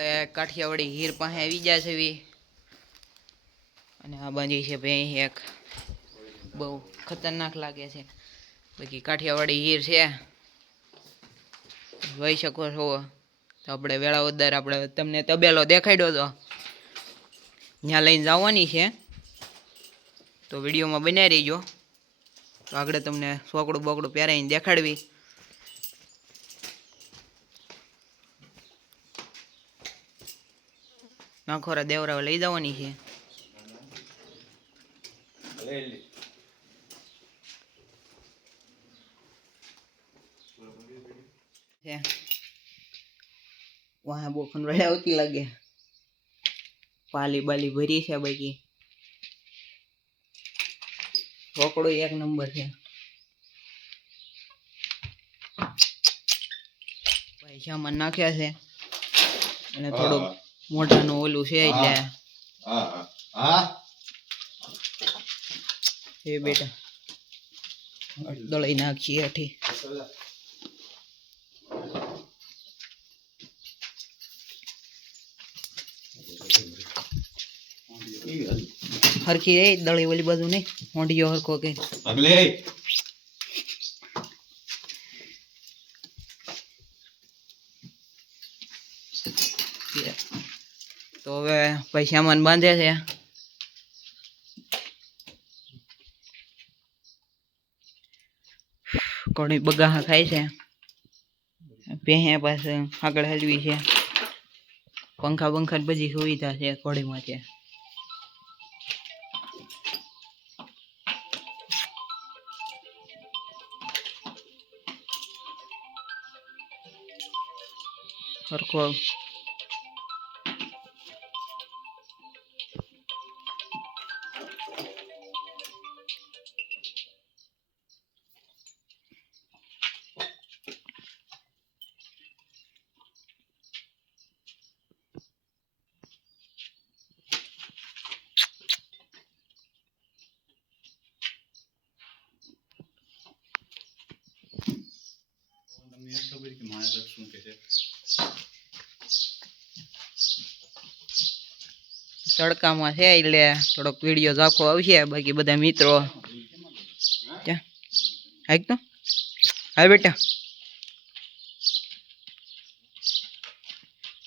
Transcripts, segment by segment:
આપણે કાઠિયાવાડી હીર પાસે આવી ગયા છે અને આ બાંધી છે ભાઈ એક. બહુ ખતરનાક લાગે છે. બાકી કાઠિયાવાડી હીર છે. જોઈ શકો છો. તો આપણે વેળાવદર આપણે તમને તબેલો દેખાડ્યો તો. ત્યાં લઈને જવાની છે. તો વિડીયોમાં બનાવી રહીજો તો આગળ તમને સોકડું બોકડું પહેરાવીને દેખાડવી. નાખોરા દેવરાવ લઈ જવાની છે. વાહ, બહુ ખંડવાળી આવતી લાગે. પાલી બાલી ભરી છે બાકી. રોકડો એક નંબર છે. ભાઈ સામાન નાખ્યા છે. અને થોડુંક મોઢાનું ઓલું છે એટલે. હા હા એ બેટા. દળાઈ નાખીએ હેઠી. હરખી રે દળી ઓલી બાજુ નહીં મોઢિયો હરખો કે. અગલે તો હવે ભાઈ સામાન બાંધે છે. કોણી બગાહા ખાય છે. પેહ્યા પાસે આગળ હલવી છે. પંખા પંખા બધી સુવિધા છે કોળીમાં છે. સરખો તડકામાં છે એટલે થોડોક વીડિયો ઝાખો આવશે, બાકી બધા મિત્રો ક્યાં? હાઈક તો? હાલ બેટા.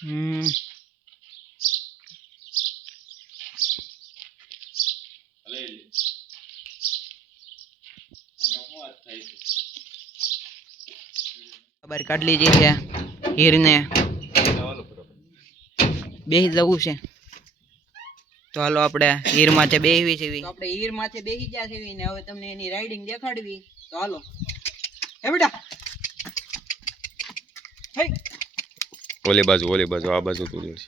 હમ. બહાર કાઢ લીધી છે હીરને બેસી જવું છે. તો હાલો આપણે હીર માથે બેહવી છે આપણે હીર માથે બેસી ગયા છે ને હવે તમને એની રાઇડિંગ દેખાડવી. તો હાલો. હે બેટા. હે. ઓલી બાજુ ઓલી બાજુ આ બાજુ તું જોઈશ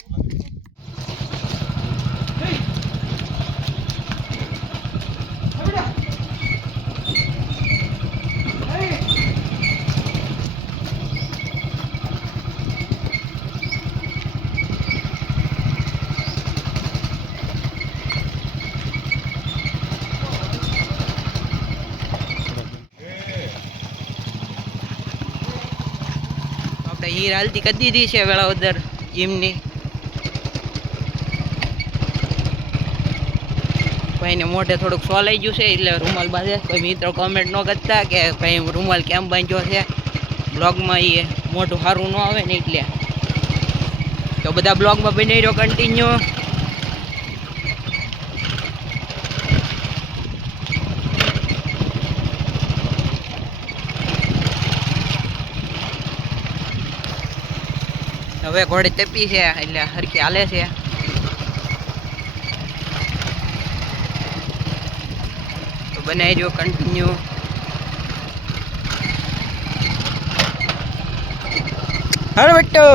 આપણે હીર હાલતી કરી દીધી છે વેળાવદર જીમની. ભાઈને મોઢે થોડુંક સોલાઈ ગયું છે એટલે રૂમાલ બાંધે. કોઈ મિત્રો કોમેન્ટ ન કરતા કે ભાઈ રૂમાલ કેમ બાંધ્યો છે. બ્લોગમાં એ મોઢું સારું ન આવે ને એટલે. તો બધા બ્લોગમાં બની રહ્યો કન્ટિન્યુ હવે ઘોડી તપી છે, એટલે હરખી હાલે છે. તો બનાવી રહ્યો કન્ટિન્યુ હાલો બેટો.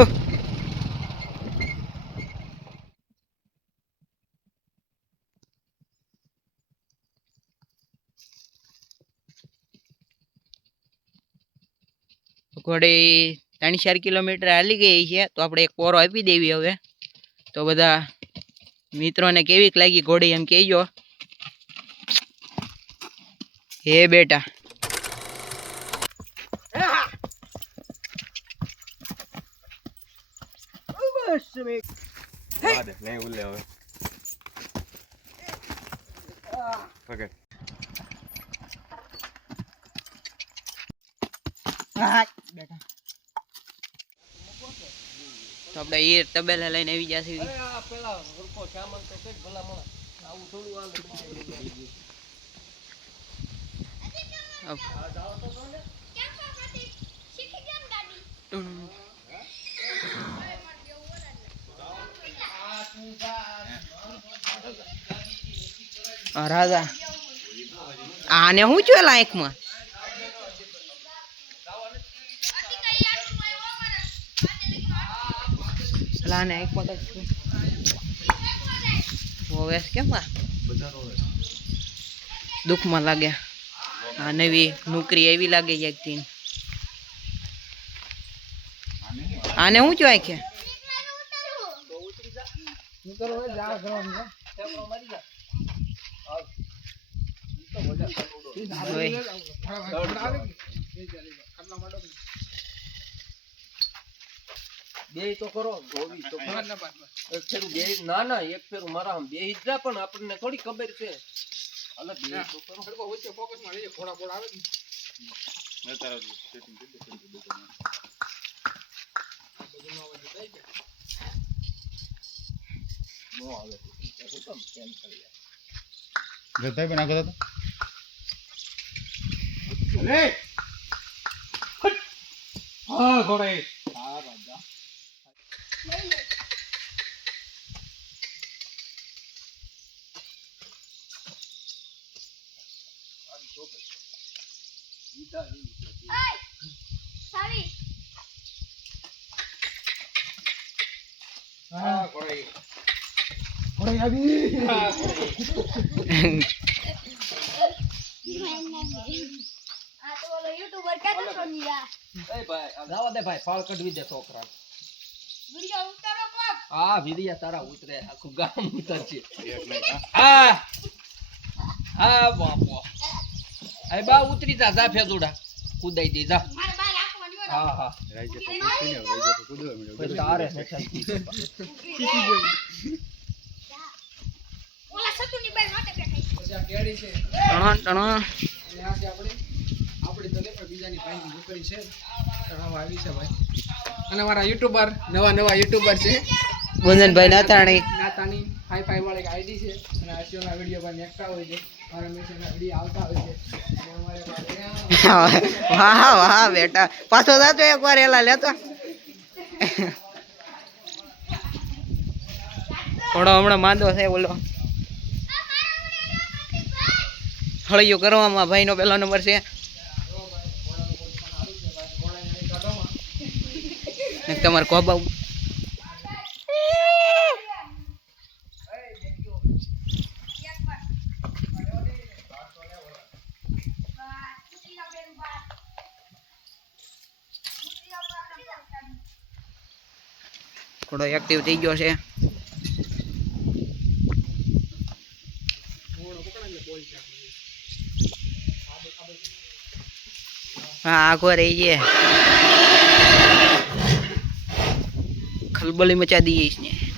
ઘોડી ત્રણ ચાર કિલોમીટર હાલી ગઈ છે, તો આપણે એક પોરો આપી દેવી હવે. તો બધા મિત્રોને કેવીક લાગી ઘોડી એમ કહેજો. હે બેટા. બસ હા દે નહીં ઉલ્લે હવે પકડ તો આપણે એ તબેલા લઈને આવી જશે રાજા. આને શું છે લાયકમાં લાને એક પકડ હોવેસ કેમ દુઃખમાં લાગ્યા. આ નવી નોકરી એવી લાગે એકથી આને શું જો ઓય. બે તો કરો ધોવી તો ખરા. એક ફેરું બે ના ના એક ફેરું મારા આમ બે જા પણ આપણને થોડી ખબર છે. અલે બે તો કરો. જતાય પણ આગળ હતો હા ઘોડે હા ઘોડે ઘોડે આવી હા ઘોડે આ તો ઓલો યુટ્યુબર કહેતો હતો ને યાર. એ ભાઈ જવા દે ભાઈ ફાળ કઢવી દે છોકરા વીડિયો ઉતારો કોક. હા વિડિયા તારા ઉતરે આખું ગામ ઉતરશે. હા. હા. બાપો એ બા ઉતરી જા જા ફેદુડા. કુદાઈ દે જા. રાજ્ય તો કૂદવા પણ બીજાની ભાઈની છે. છે. માટે બેઠા છે. ટણો અને મારા યુટ્યુબર નવા નવા યુટ્યુબર છે. ગુંજનભાઈ નાતાણી નાતાની હાઈ ફાઈ વાળી આઈડી છે. અને આશિયોના વીડિયો પણ નેકતા હોય છે. અમારે વાહ વાહ બેટા. પાછો જાતો એકવાર એલા લેતો. થોડો હમણાં માંદો છે બોલો હળિયો કરવામાં ભાઈનો પહેલો નંબર છે. ને તમારે કોબા થોડો એક્ટિવ થઈ ગયો છે હા આખો રહી છે ખલબલી મચા દઈએ છે इसने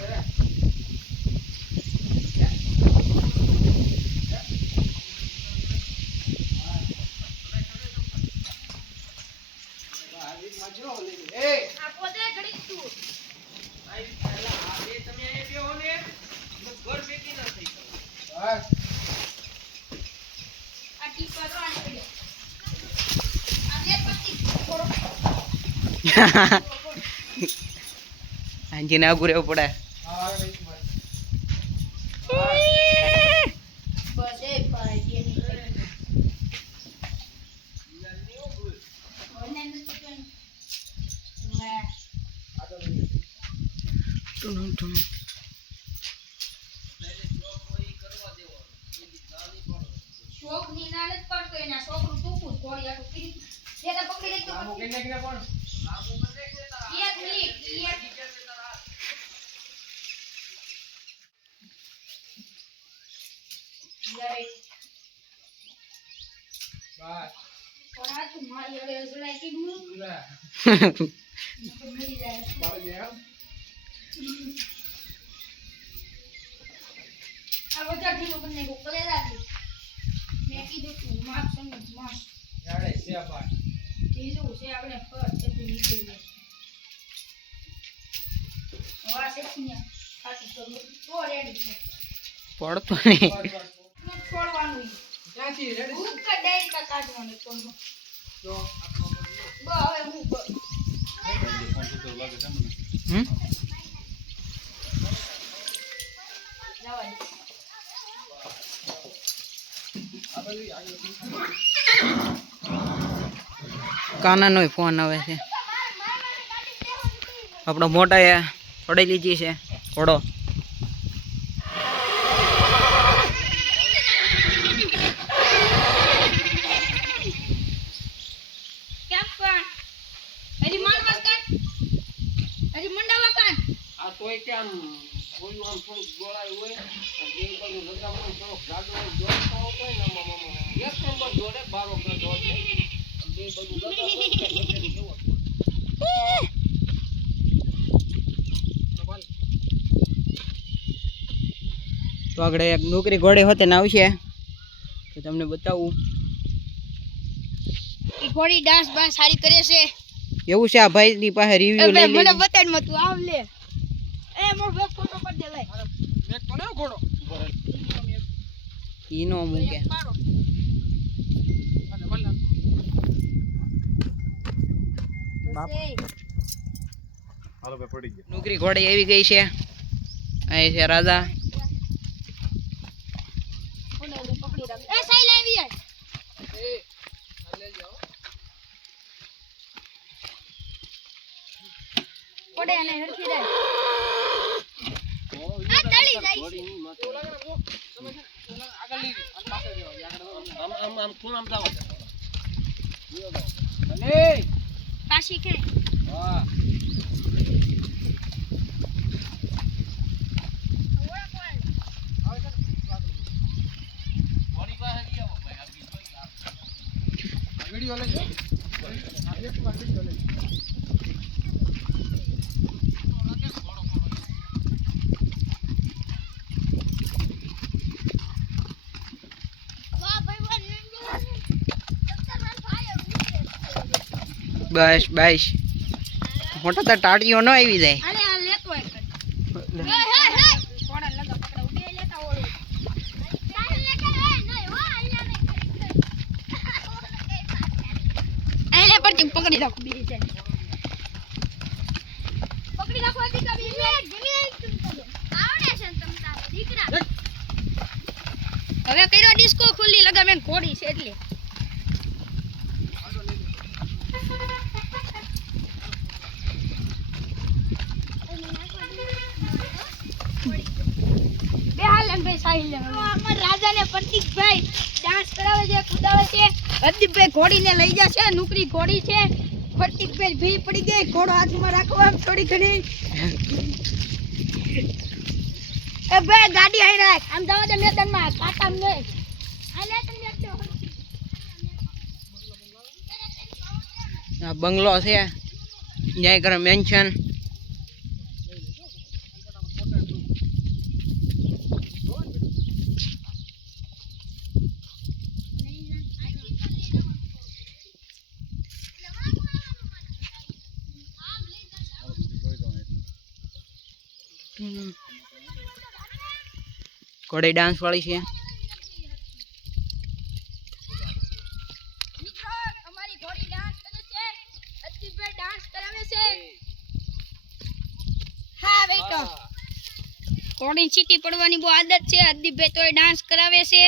Ha ha તું. આ ટીપા તો આને પડ્યો. આ બે પટ્ટી થોડો. હાંજી ના રહેવું પડે બસ એ ભાઈ બે ની મને નથી કોઈ. લે. શોખની ના નથી પડતો એના છોકરું ટૂંકું જ ઘોડી આટલું પીરી. જે તો પકડી લઈ તો મૂકી નાખીને પણ એક મિનિટ એક પડતો નહીં બસ, બસ. નથી છોડવાનું. ક્યાંથી? રેડી ભૂખ કે direct કાઢવાનું તો. જો આખો હવે હું કરું. હમ? કાનાનો ફોન આવે છે. આપણો મોટા એ પડી લીધી છે ઘોડો કેમ પણ? હજી માનવા કાઢ. હજી મંડાવા કાઢ. તોય કે આમ ઓલું આમ થોડુંક જોડાયું હોય અને બે બાજુ લગાવવાનું થોડોક જાડો જોડતો હોય ને આમાં. એક નંબર જોડે બારો કે જોડે બે બાજુ લગાવવાનું હોય એટલે વગેરે જેવો જ હોય. તો આગળ એક નોકરી ઘોડે હોતે ને આવશે. તો તમને બતાવું. એ ઘોડી ડાન્સ બાસ સારી કરે છે. એવું છે આ ભાઈની પાસે રિવ્યુ લઈ મને બતાડ મત તું આવ લે. મૂકે. નોકરી ઘોડી આવી ગઈ છે. અહીં છે રાજા. પડે અને હરખી જાય. વીડિયો લઈ એક વીડિયો લઈ જાઓ. વાહ ભાઈ વાહ બસ બસ. મોટા તો ટાટીઓ ન આવી જાય. પકડા ઉડે લેતા ઓળું. આલે પરથી પકડી રાખો. પકડી રાખો હવે કર્યો ડિસ્કો ખુલ્લી લગાવે મેં ઘોડી છે એટલે. બે હાલ સાહિલ અમાર રાજા પ્રતિકભાઈ છે, કુદાવે છે. ઘોડીને લઈ જશે, નુકરી ઘોડી છે. પ્રતિકભાઈ ભી પડી ગઈ, ઘોડો હાથમાં રાખવા ગાડી આઈ રાખ. આમ જવા દે, મેદાનમાં. કાટા નહીં આ બંગલો છે. ન્યાય કરે મેન્શન ઘોડે ડાન્સ વાળી છે. હા ભાઈ બેટો. ઘોડી ચીટી પડવાની બહુ આદત છે. અદીપભાઈ તોય ડાન્સ કરાવે છે.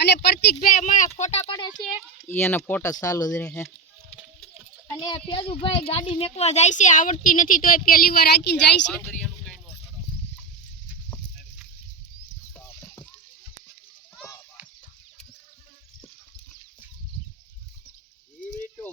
અને પ્રતિકભાઈ અમારા ફોટા પડે છે. એના ફોટા ચાલુ જ રહે. અને પેલુભાઈ ગાડી મેકવા જાય છે. આવડતી નથી તોય પહેલી વાર આકીને જાય છે પાંદરિયાનું કાંઈ ન છોડાવો. ઈ બેટો.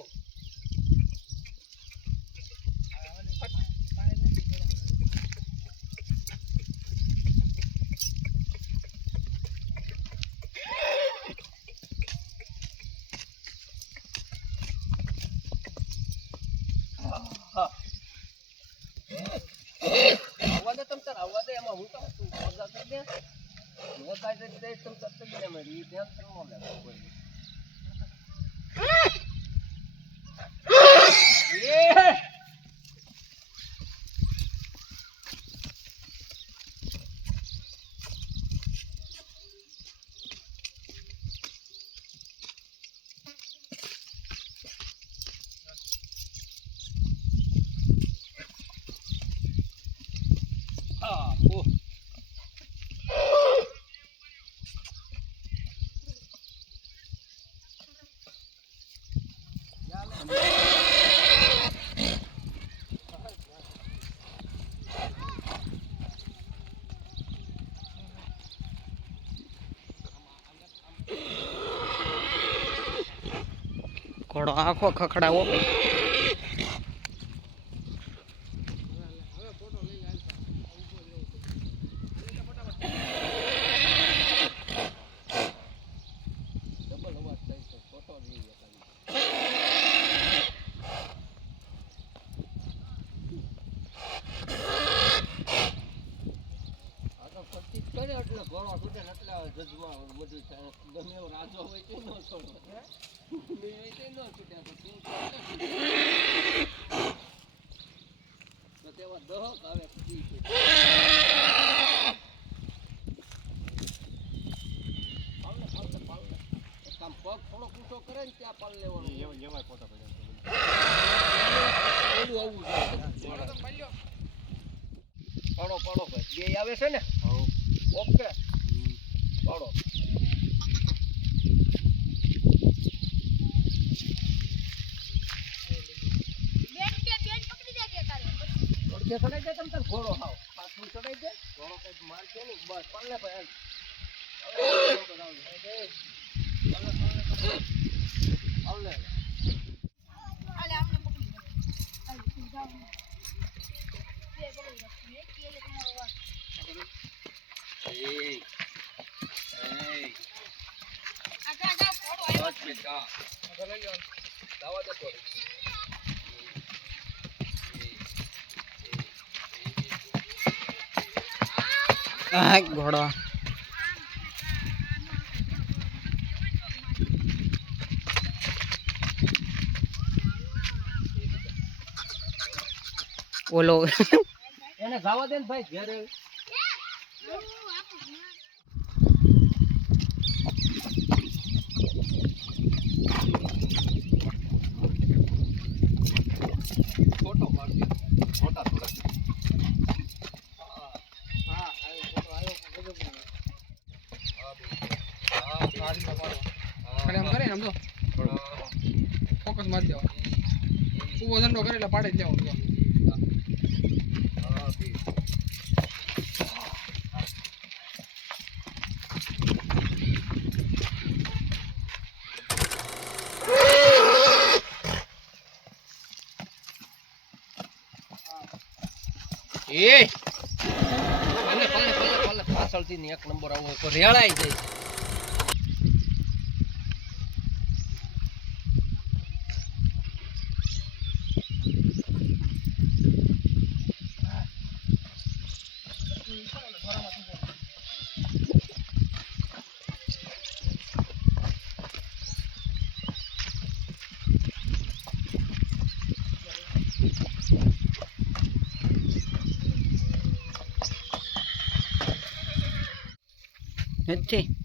આવવા દે એમાં હું કહું? તું મજા કરી દે. મેં કાંઈ રીતે દઈશ તમ તક કરી દે મેં ઈ ટેન્શન લે કોઈ દી. એ! હા ઓહ ઘોડો આખો ખખડાવો ડબલ અવાજ થાય છે ફોટો લઈ લે ખાલી આ તો પચીસ કરે ખખડાવો ઘોડો ને એટલે જજમાં બધું ગમે એવો રાજો હોય કે ન છોડો ગમે એ તે ન છૂટે તો કેવું ચાલે? તો તેમાં દહક આવે પછી છે. પાલને, પાલને, પાલને. એક આમ પગ થોડોક ઊંચો કરે ને ત્યાં પાલ લેવાનો એમાં એમાં ફોટા પડ્યા ઓલું આવવું જોઈએ. પાડો પડો ભાઈ. બે આવે છે ને? ઓકે. પાડો. બેન કે બેન પકડી દે કે તારે અડધે ચડાઈ જાય તમ તાર ઘોડો હાવ. પાછું ચડાઈ જાય ઘોડો કંઈક મારશે નહીં બસ પાડલે ભાઈ હાલ. પાડલે, પાડલે. પાડલે. આલે આપણે તું જાવ દે. દાવા થોડી. ને ભાઈ ઘેરે ફોટો પાડજે. ફોટા થોડાક. હા નો હા. ફોકસ મારી દેવાનો ઊભો ઝંડો કરે એટલે પાડી જ દેવાનો જો. હા, બે. એ પાલે પાલે પાલે પાલે પાછળથી ને એક નંબર આવો. તો રેળાઈ જાય નથી બંધ કરીને પાછી